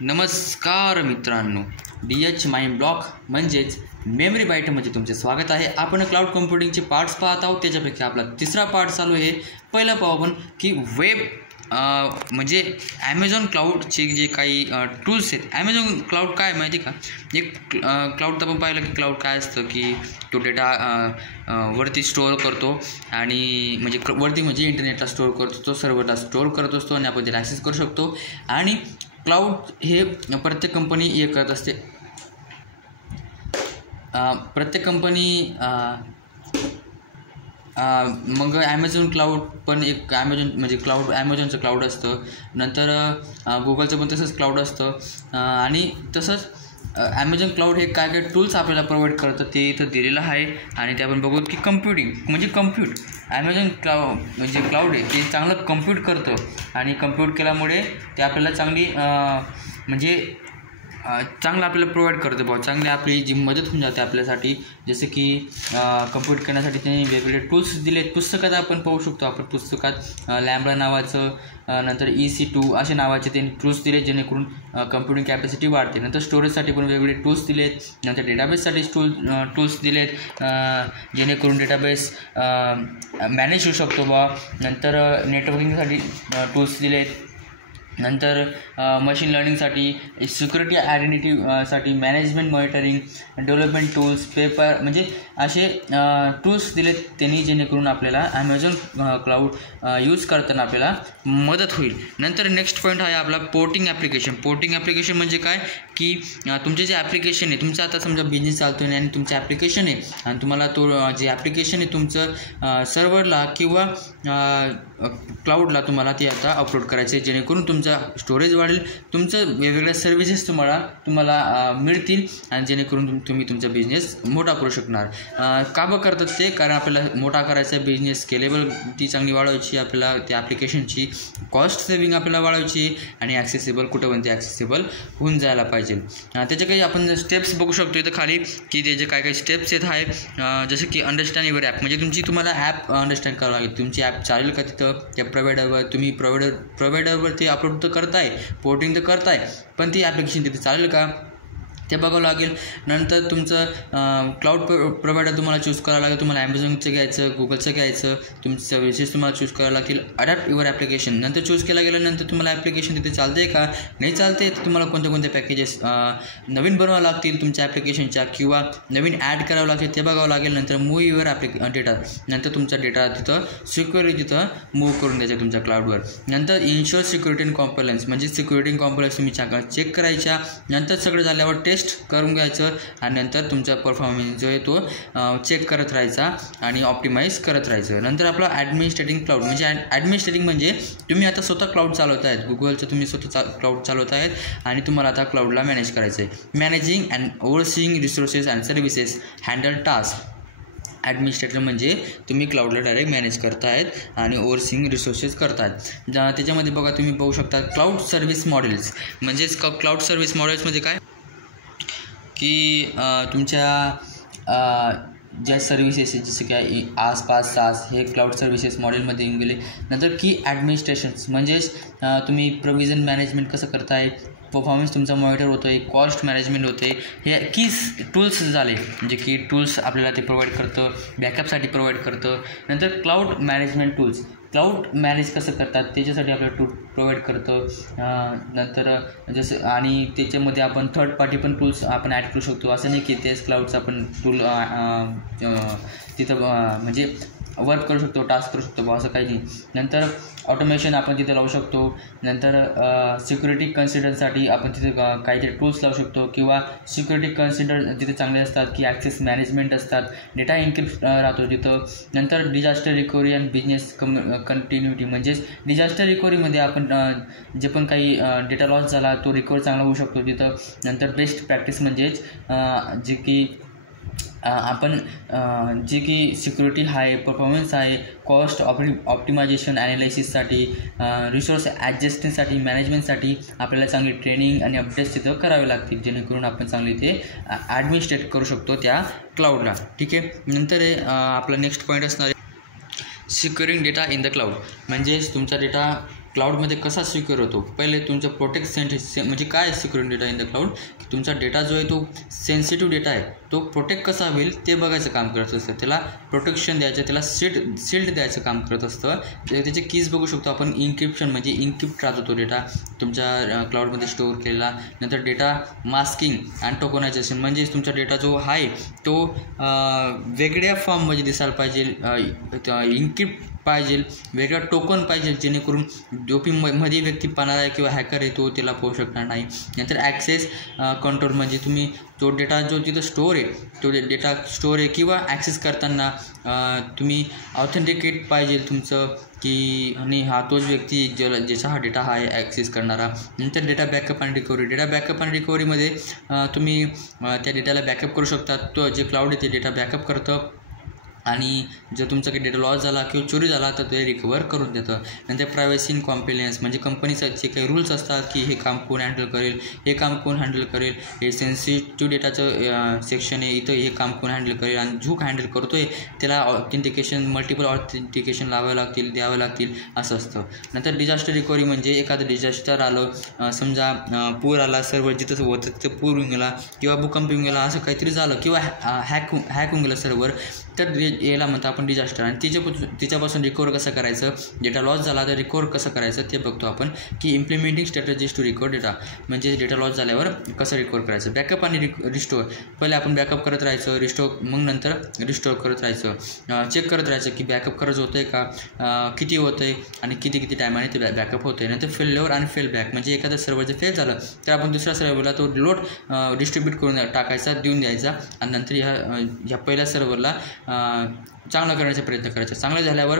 नमस्कार मित्रांनो, DH mind block म्हणजेच मेमरी बाईटमध्ये तुमचे स्वागत आहे. आपण क्लाउड कम्प्युटिंगचे पार्ट्स पाहत आहोत. त्याच्यापैकी आपला तिसरा पार्ट चालू आहे. पहिला पाहू आपण की वेब म्हणजे ॲमेझॉन क्लाउडचे जे काही टूल्स आहेत. ॲमेझॉन क्लाउड काय माहिती का? एक क्लाउड तर आपण पाहिलं की क्लाउड काय असतं की तो डेटा वरती स्टोअर करतो आणि वरती म्हणजे इंटरनेटला स्टोअर करतो, तो सर्व्हरला स्टोअर करत असतो आणि आपण त्याला ॲक्सेस करू शकतो. आणि क्लाउड हे प्रत्येक कंपनी हे करत असते. प्रत्येक कंपनी मग ॲमेझॉन क्लाउड पण एक म्हणजे क्लाउड ॲमेझॉनचं क्लाउड असतं. नंतर गुगलचं पण तसंच क्लाउड असतं. आणि तसंच ॲमेझॉन क्लाउड हे काय टूल्स आपल्याला प्रोव्हाइड करतं ते इथं दिलेलं आहे. आणि ते आपण बघू की कम्प्यूट ॲमेझॉन क्लाउड आहे ते चांगलं कम्प्यूट करतं. आणि कम्प्यूट केल्यामुळे ते आपल्याला चांगलं आपल्याला प्रोव्हाइड करतं चांगली आपली जी मदत होऊन जाते आपल्यासाठी. जसं की कम्प्यूट करण्यासाठी त्यांनी वेगवेगळे टूल्स दिले. पुस्तकात आपण पाहू शकतो. आपण पुस्तकात लॅम्बडा नावाचं, नंतर EC2 असे नावाचे त्यांनी टूल्स दिले जेणेकरून कम्प्युटिंग कॅपॅसिटी वाढते. नंतर स्टोरेजसाठी पण वेगवेगळे टूल्स दिलेत. नंतर डेटाबेससाठी टूल्स दिलेत जेणेकरून डेटाबेस मॅनेज होऊ शकतो नंतर नेटवर्किंगसाठी टूल्स दिलेत. नंतर मशीन लर्निंगसाठी, सिक्युरिटी आयडेंटिटीसाठी, management monitoring, development tools, paper म्हणजे असे टूल्स दिलेत त्यांनी जेणेकरून आपल्याला ॲमेझॉन क्लाउड यूज करताना आपल्याला मदत होईल. नंतर नेक्स्ट पॉईंट आहे आपला पोर्टिंग ॲप्लिकेशन म्हणजे काय की तुमचे जे ॲप्लिकेशन आहे, तुमचं आता समजा बिझनेस चालतो आहे आणि तुमचं ॲप्लिकेशन आहे आणि तुम्हाला तो जे ॲप्लिकेशन आहे तुमचं सर्व्हरला किंवा क्लाउडला तुम्हाला ते आता अपलोड करायचे जेणेकरून तुमचा स्टोरेज वाढेल, तुमचं वेगवेगळ्या सर्व्हिसेस तुम्हाला मिळतील आणि जेणेकरून तुम्ही तुमचा बिझनेस मोठा करू शकणार. का बं करतात ते? कारण आपल्याला मोठा करायचा बिझनेस, स्केलेबिलिटी चांगली वाढवायची, आपल्याला त्या ॲप्लिकेशनची कॉस्ट सेविंग आपल्याला वाढवायची आणि ॲक्सेसिबल कुठं पण ते ॲक्सेसिबल होऊन जायला पाहिजे. त्याचे काही आपण स्टेप्स बघू शकतो इथं खाली की त्याचे काय स्टेप्स येत आहे. जसं की अंडरस्टँड युअर ॲप म्हणजे तुम्हाला ॲप अंडरस्टँड करावं लागेल. तुमची ॲप चालेल का तिथं त्या प्रोव्हायडरवर? तुम्ही प्रोव्हायडरवर ते अपलोड तर करताय, पोर्टिंग तर करताय, पण ती ॲप्लिकेशन तिथे चालेल का ते बघावं लागेल. नंतर तुमचं क्लाउड प्रोव्हायडर तुम्हाला चूज करावं लागेल. तुम्हाला ॲमेझॉनचं घ्यायचं, गुगलचं घ्यायचं, तुमचे सर्व्हिसेस तुम्हाला चूज करावं लागतील. अडॅप्ट युअर ॲप्लिकेशन नंतर चूज केला गेल्यानंतर तुम्हाला ॲप्लिकेशन तिथे चालते का नाही चालते तर तुम्हाला कोणते पॅकेजेस नवीन बनवावं लागतील तुमच्या ॲप्लिकेशनच्या किंवा नवीन ॲड करावं लागतील ते बघावं लागेल. नंतर मूव्ह युअर डेटा, नंतर तुमचा डेटा तिथं सिक्युअरली तिथं मूव्ह करून द्यायचा तुमच्या क्लाउडवर. नंतर इन्शुअर सिक्युरिटी अँड कॉम्प्लायन्स म्हणजे सिक्युरिटी कॉम्प्लायन्स तुम्ही चेक करायच्या. नंतर सगळं झाल्यावर टेस्ट करून घ्यायचं आणि नंतर तुमचा परफॉर्मन्स जो आहे तो चेक करत राहायचा आणि ऑप्टिमाइज करत राहायचं. नंतर आपला ॲडमिनिस्ट्रेटिंग क्लाउड म्हणजे तुम्ही आता स्वतः क्लाउड चालवत आहेत, गुगलचं तुम्ही स्वतः क्लाउड चालवत आहेत आणि तुम्हाला आता क्लाउडला मॅनेज करायचं आहे. Managing and overseeing resources and services, handle task. Administrator म्हणजे तुम्ही क्लाउडला डायरेक्ट मॅनेज करतायत आणि ओव्हरसीइंग रिसोर्सेस करतायत. त्याच्यामध्ये बघा तुम्ही पाहू शकता क्लाउड सर्व्हिस मॉडेल्स म्हणजेच क्लाउड सर्व्हिस मॉडेल्समध्ये काय की तुमच्या ज्या सर्व्हिसेस आहेत जसं की आसपास सास हे क्लाउड सर्व्हिसेस मॉडेलमध्ये येऊन गेले. नंतर की ॲडमिनिस्ट्रेशन्स म्हणजेच तुम्ही प्रोव्हिजन मॅनेजमेंट कसं करताय, परफॉर्मन्स तुमचा मॉनिटर होतो आहे, कॉस्ट मॅनेजमेंट होते. हे कीज टूल्स झाले म्हणजे की टूल्स आपल्याला ते प्रोव्हाइड करतं, बॅकअपसाठी प्रोव्हाइड करतं. नंतर cloud management tools, cloud manage कसं करतात त्याच्यासाठी आपल्याला टूल प्रोव्हाइड करतं. नंतर जसं आणि त्याच्यामध्ये आपण थर्ड पार्टी पण टूल्स आपण ॲड करू शकतो. असं नाही की तेच क्लाउडचं आपण टूल तिथं म्हणजे वर्क करू शकतो, टास्क करू शकतो असं काही नाही. नंतर ऑटोमेशन आपण तिथे लावू शकतो. नंतर सिक्युरिटी कन्सिडरसाठी आपण तिथे काहीतरी टूल्स लावू शकतो किंवा सिक्युरिटी कन्सिडर तिथे चांगले असतात की ॲक्सेस मॅनेजमेंट असतात, डेटा एन्क्रिप्ट राहतो तिथं. नंतर disaster recovery and business continuity म्हणजेच डिझास्टर रिकव्हरीमध्ये आपण जे पण काही डेटा लॉस झाला तो रिकवर चांगला होऊ शकतो तिथं. नंतर बेस्ट प्रॅक्टिस म्हणजेच जे की आपण जे की सिक्युरिटी आहे, परफॉर्मन्स आहे, कॉस्ट ऑप्टिमायझेशन ॲनालिसिससाठी, रिसोर्स ॲडजस्टिंगसाठी, मॅनेजमेंटसाठी आपल्याला चांगली ट्रेनिंग आणि अपडेट्स तिथं करावे लागतील जेणेकरून आपण चांगले ते ॲडमिनिस्ट्रेट करू शकतो त्या क्लाउडला. ठीक आहे. नंतर आपला नेक्स्ट पॉईंट असणार आहे सिक्युरिंग डेटा इन द क्लाउड म्हणजेच तुमचा डेटा क्लाउडमध्ये कसा सिक्युअर होतो. पहिले तुमचं प्रोटेक्ट म्हणजे काय secure data in the cloud, की तुमचा डेटा जो आहे तो सेन्सिटिव्ह डेटा आहे, तो प्रोटेक्ट कसा होईल ते बघायचं काम करत असतं. त्याला प्रोटेक्शन द्यायचं, त्याला शिल्ड द्यायचं काम करत असतं. त्याचे कीज बघू शकतो आपण. इन्क्रिप्शन म्हणजे इन्क्रिप्ट राहतो तो डेटा तुमच्या क्लाउडमध्ये स्टोअर केलेला. नंतर डेटा मास्किंग अँड टोकनायझेशन म्हणजेच तुमचा डेटा जो आहे तो वेगळ्या फॉर्ममध्ये दिसायला पाहिजे, इन्क्रिप्ट पाहिजे, वेगळा टोकन पाहिजे, जेणेकरून डोपिंगमध्ये व्यक्ती पाहणार आहे किंवा हॅकर येतो त्याला पाहू शकणार नाही. नंतर ॲक्सेस कंट्रोल म्हणजे तुम्ही तो डेटा जो तिथं स्टोअर आहे तो डेटा स्टोअर आहे किंवा ॲक्सेस करताना तुम्ही ऑथेंटिकेट पाहिजे तुमचं की आणि हा तोच व्यक्ती ज्याचा हा डेटा आहे ॲक्सेस करणारा. नंतर डेटा बॅकअप आणि रिकव्हरी. डेटा बॅकअप आणि रिकव्हरीमध्ये तुम्ही त्या डेटाला बॅकअप करू शकता. तो जे क्लाउड आहे ते डेटा बॅकअप करतं आणि जर तुमचा काही डेटा लॉस झाला किंवा चोरी झाला तर ते रिकवर करून देतं. नंतर प्रायव्हसी इन कॉम्प्लायन्स म्हणजे कंपनीचे जे काही रूल्स असतात की हे काम कोण हँडल करेल, हे काम कोण हँडल करेल, हे सेन्सिटिव्ह डेटाचं सेक्शन आहे, इथं हे काम कोण हँडल करेल आणि जो हँडल करतो आहे त्याला ऑथेंटिकेशन मल्टिपल ऑथेंटिकेशन द्यावं लागतील असं असतं. नंतर डिझास्टर रिकव्हरी म्हणजे एखादं डिझास्टर आलं, समजा पूर आला, सर्व जिथं होतं तिथं पूर होऊन गेला किंवा भूकंप होऊन गेला, असं काहीतरी झालं किंवा हॅक होऊन गेलं सर्व्हर, तर याला म्हणतो आपण डिझास्टर. आणि तिच्यापासून रिकवर कसं करायचं, डेटा लॉस झाला तर रिकवर कसं करायचं ते बघतो आपण की implementing strategies to recover data म्हणजे डेटा लॉस झाल्यावर कसं रिकवर करायचं. बॅकअप आणि रिस्टोअर. पहिले आपण बॅकअप करत राहायचं, मग नंतर रिस्टोअर करत राहायचं, चेक करत राहायचं की बॅकअप खरंच होतं आहे का, किती होतं आहे आणि किती टायमाने ते बॅकअप होतं आहे. नंतर फेल्युअर आणि फेल बॅक म्हणजे एखादं सर्व्हर जर फेल झालं तर आपण दुसऱ्या सर्व्हरला तो लोड डिस्ट्रीब्यूट करून टाकायचा, देऊन द्यायचा आणि नंतर ह्या पहिल्या सर्व्हरला चांगला करण्याचा प्रयत्न करायचा. चांगलं झाल्यावर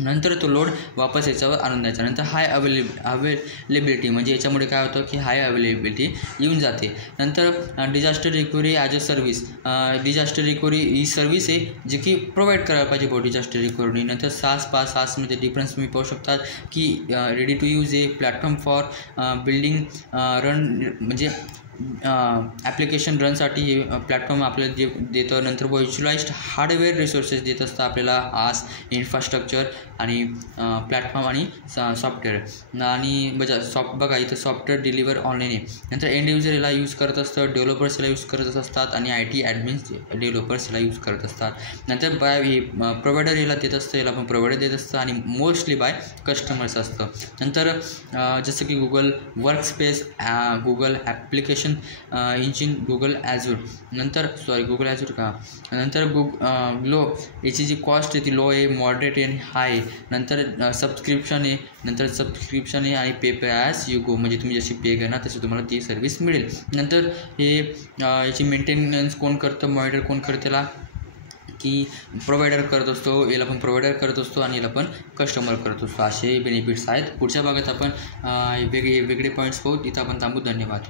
नंतर तो लोड वापस याच्यावर आणून द्यायचा. नंतर हाय अवेलेबिलिटी म्हणजे याच्यामुळे काय होतं की हाय अवेलेबिलिटी येऊन जाते. नंतर disaster recovery as a service. Disaster recovery ही सर्व्हिस आहे जी की प्रोव्हाइड करायला पाहिजे डिझास्टर रिकव्हरी. नंतर SaaS डिफरन्स तुम्ही पाहू शकता की ready to use a platform for building run म्हणजे ॲप्लिकेशन रनसाठी हे प्लॅटफॉर्म आपल्याला देतं. नंतर व्हर्च्युअलाइज्ड हार्डवेअर रिसोर्सेस देत असतं आपल्याला आस इन्फ्रास्ट्रक्चर आणि प्लॅटफॉर्म आणि सॉफ्टवेअर आणि बघा इथं सॉफ्टवेअर डिलिव्हर ऑनलाईन आहे. नंतर एंड युजर याला यूज करत असतं, डेव्हलपर्स याला यूज करत असतात आणि IT ॲडमिन्स डेव्हलपर्स याला यूज करत असतात. नंतर बाय प्रोव्हायडर याला देत असतं, याला पण प्रोव्हायडर देत असतं आणि मोस्टली बाय कस्टमर्स असतं. नंतर जसं की Google workspace, Google application engine, Google Azure, नंतर लो याची जी कॉस्ट आहे ती लो आहे, मॉडरेट आहे आणि हाय आहे. नंतर सबस्क्रिप्शन आहे आणि पे ॲज यू गो म्हणजे तुम्ही जशी पे करणार तशी तुम्हाला ती सर्व्हिस मिळेल. नंतर हे याची मेंटेनन्स कोण करतं, मॉनिटर कोण करतं, त्याला की प्रोव्हायडर करत असतो, याला पण प्रोव्हायडर करत असतो आणि याला पण कस्टमर करत असतो. असे बेनिफिट्स आहेत. पुढच्या भागात आपण वेगळे पॉईंट्स पाहू. तिथं आपण थांबू. धन्यवाद.